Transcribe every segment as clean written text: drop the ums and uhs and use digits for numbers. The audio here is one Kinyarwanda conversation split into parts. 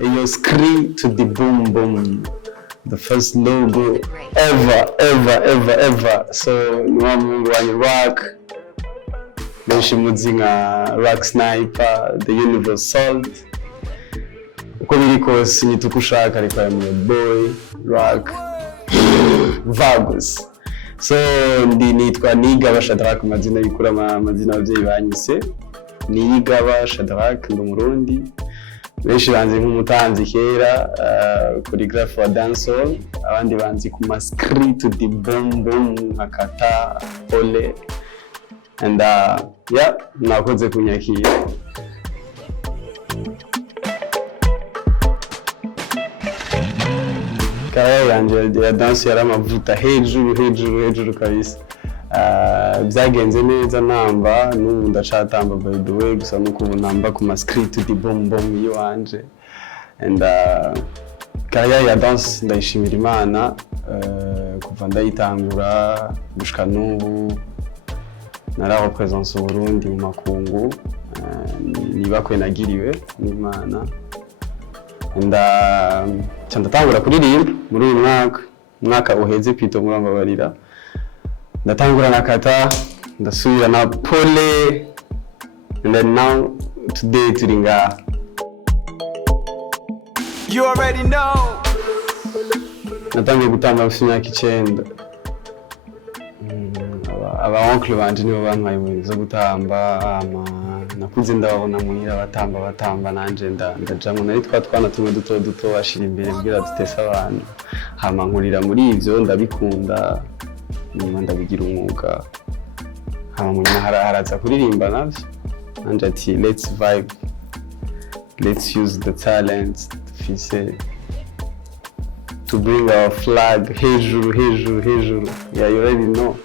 Your scree to the boom boom. The first logo ever. So niwa mungu wanyu Rock. Benshi muzi nka Rock Sniper, The Universe Salt. Uko biri kose nituko ushaka ariko ya boy Rock Vagos. So nitwa Niyigaba Shadrack, amazina y'ikura amazina abavyeyi banyise. Niyigaba Shadrack ndi Umurundi. Benshi banzi nk'umutanzi kera, choreographer wa dancehall, abandi banzi ku scree to the boom boom nka Kata, Pole, and yeah, nakoze kunyakira. Kaya yanje ya dance yari amavuta hejuru kabisa. Byagenze neza namba n'ubu ndacatamba by the way, gusa nuko ubu namba ku screen to the boom boom yiwanje. And kaya ya dance ndayishimira Imana, kuva ndayitangura gushika n'ubu naraho presence mu Burundi mu makungu, nibakwe nagiriwe n'Imana. And ndatangura kuririmba muri uyu mwaka uheze pito murambabarira. Ndatangura na Kata, ndasubira na Pole, and then now today turi ngaha. You already know. Natangiye gutamba mfite imyaka 9. Aba oncle banje nibo bampaye ibintu zo gutamba, nakuze ndababona muhira batamba nanje ndajamwe nari twana tumwe duto bashira imbere bwira dutesa abantu. Hama nkurira muri ivyo ndabikunda, nyuma ndabigira umwuga. Hama munyuma haraza kuririmba navyo. Nanje ati let's vibe. Let's use the talent to bring our flag hejuru. Yeah, you already know.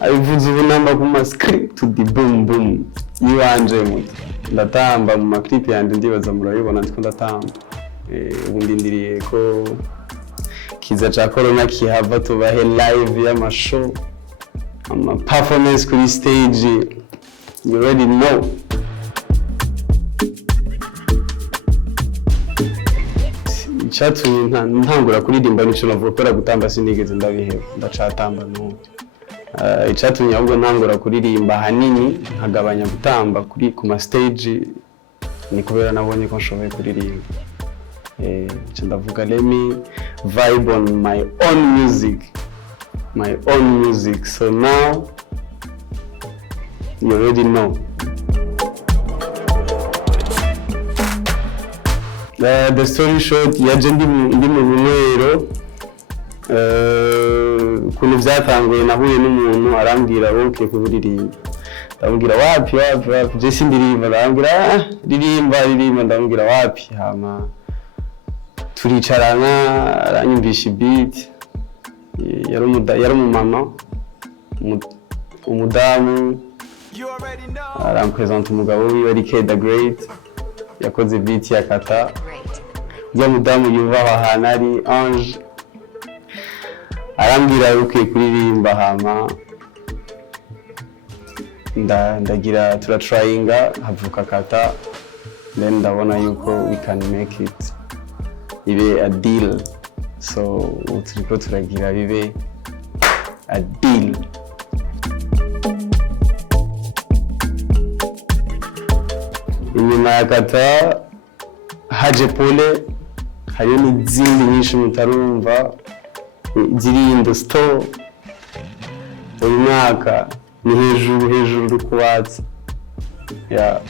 Abivuze ubu namba ku screen to the boom boom yiwanje muto. Ndatamba mu clip yanje ndibaza murabibona ndiko ndatamba. Ubu ndindiriye ko kiza ca corona kihava tubahe live y'amashow, ama performance kuri stage. You already know. Icatumye ntangura kuririmba nico navuga ko gutamba sinigeze ndabiheba, ndacatamba n'ubu. Icatumye ahubwo ntangura kuririmba hanini nkagabanya gutamba ku stage ni kubera nabonye ko nshoboye kuririmba. Ndavuga let me vibe on my own music. So now you already know. The story short, yaje ndi mu bunywero, kuntu vyatanguye nahuye n'umuntu arambwira woke kuburirimba. Ndamubwira wapi je sindirimba, arambwira ririmba, ndamubwira wapi. Hama turicarana aranyumvisha beat, yari umumama umudamu, arampresenta umugabo wiwe ari The Great, yakoze beat ya Kata. Ya mudamu yubaho ahantu ari Ange, arambwira ukwiye kuririmba. Hama ndagira tryinga havuka Kata, then ndabona yuko we can make it ibe a deal. So turiko turagira bibe a deal. Inyuma ya Kata haje Pole, hariyo n'izindi nyinshi mutarumva ziri in the store. Uyu mwaka ni hejuru kuwatsa. Yeah.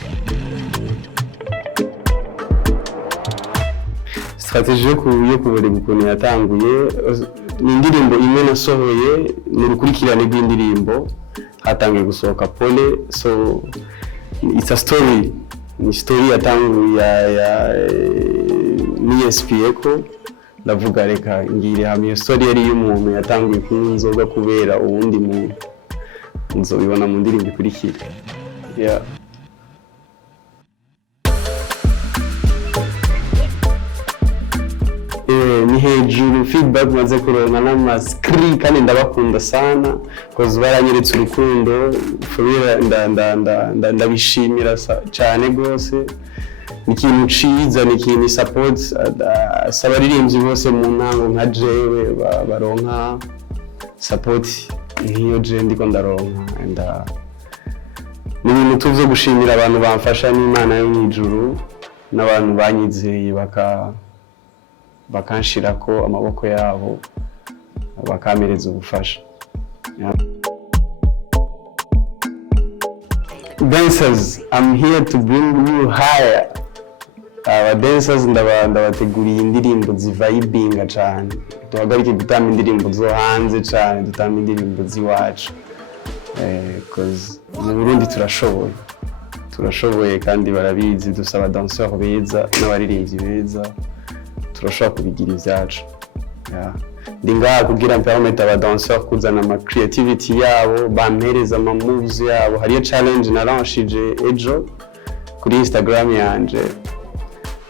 Strategie yo kuburega ukuntu yatanguye, ni indirimbo imwe nasohoye mu rukurikirane rw'indirimbo hatangiye gusohoka Pole. So it's a story, ni story yatanguye ni ESPeko. Ndavuga reka ngire hamwe story yari y'umuntu yatanguye kunywa inzoga kubera uwundi muntu, nzobibona mu ndirimbo ikurikira. Yeah. ni hejuru feedback maze kuronka n'amaskri kandi ndabakunda sana cause baranyeretse urukundo ndabishimira cyane gose ni ikintu ciza ni ikintu support sabaririmbyi bose mu ntango nka jewe baronka support nk'iyo je ndiko ndaronka ni ibintu tuvuze gushimira abantu bamfasha n'Imana yo mw'ijuru n'abantu banyizeye bakanshirako amaboko yabo bakamereza ubufasha. Dancers, I'm here to bring you higher. Dancers ndabateguriye indirimbo zivibinga cyane. Duhagarike gutamba indirimbo zo hanze cyane, dutamba indirimbo ziwacu. Cause mu Burundi turashoboye kandi barabizi dusaba danseurs beza n'abaririmbyi beza turashobora kubigira ivyacu. Ndi ngaha kugira permettre aba danseurs kuzana ama creativity yabo bampereza ama moves yabo. Hariyo challenge naranshije ejo kuri Instagram yanje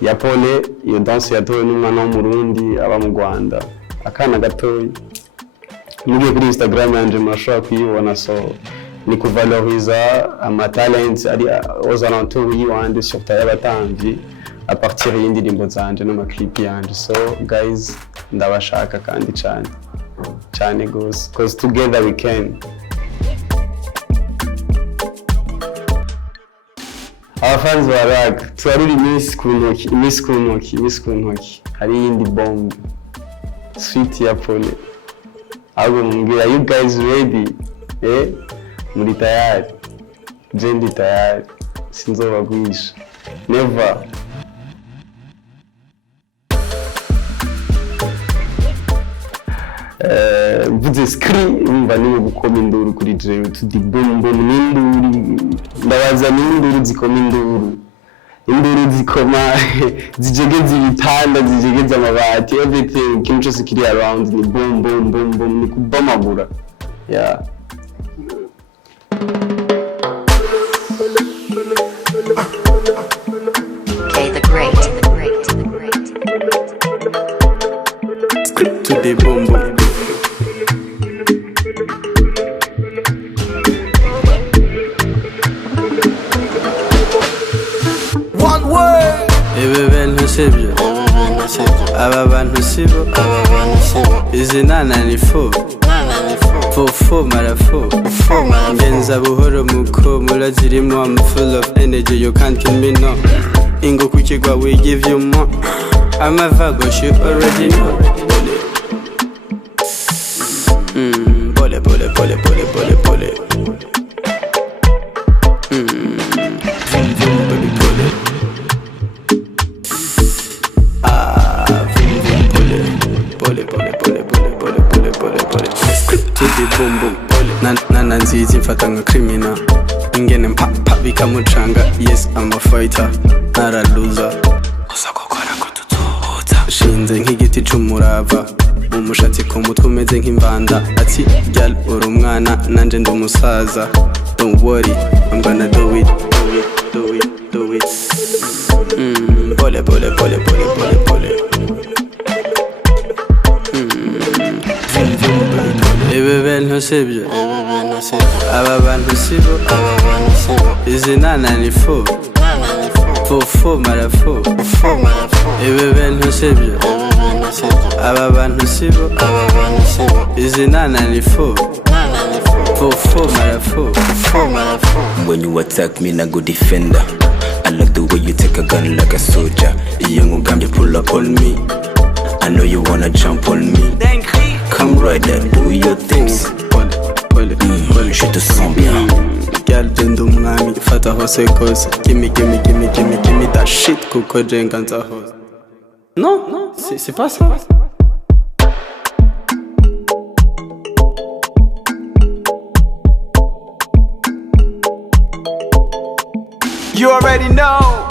ya Pole, iyo danse yatowe n'umwana wo mu Burundi aba mu Rwanda akana gatoyi. Mugiye kuri Instagram yanje murashobora kuyibona, so ni kuvaloriza ama talents ari aux alentours y'iwanje surtout y'abatamvyi à partir y'indirimbo zanje no ma clip yanje. So guys, ndabashaka kandi cyane gose cause together we can. Abafanzi ba Rag twaruri Miss ku ntoki hari yindi bomb sweet ya Pole. Ahubwo mbwira, you guys ready? Muri tayari? Je ndi tayari, sinzobagwisha never. Mvuze skri umva niwe gukoma induru kuri jewe tudi boom n'induru ndabaza n'induru zikoma induru zikoma zijegeza ibitanda zijegeza amabati everything kintu cyose kiri around ni boom ni kubamagura. Yeah. Okay, the great. To the boom. One word. Ibibintu sibyo, aba bantu sibo, izi nana ni fo marafu, ngenza buhoro muko murazirimo. I'm full of energy, you can't kill me no. Ingo kukigwa we give you more. I'm a Virgo, you already know. Pole. Nana nzizi mfata nka criminal ingene mpapa bikamucanga. Yes, I'm a fighter, not a loser. Uza gukora ko tutuhuza shinze nk'igiti c'umurava umushatsi ku mutwe umeze nk'imbanda. Ati girl uri umwana nanje ndi umusaza. Don't worry, I'm gonna do it. Pole. Ibibintu sibyo, aba bantu sibo, izi nana ni fo marafu. Ibibintu sibyo, aba bantu sibo, izi nana ni fo marafu. When you attack me, I go defender. I like the way you take a gun like a soldier. Young Uganda pull up on me. I know you wanna jump on me. Come right there, do your things. Je te sens bien. Girl, jendo mwami, fata hose kose. Gimme that shit, kuko jenganza hose. Non, c'est pas ça. You already know.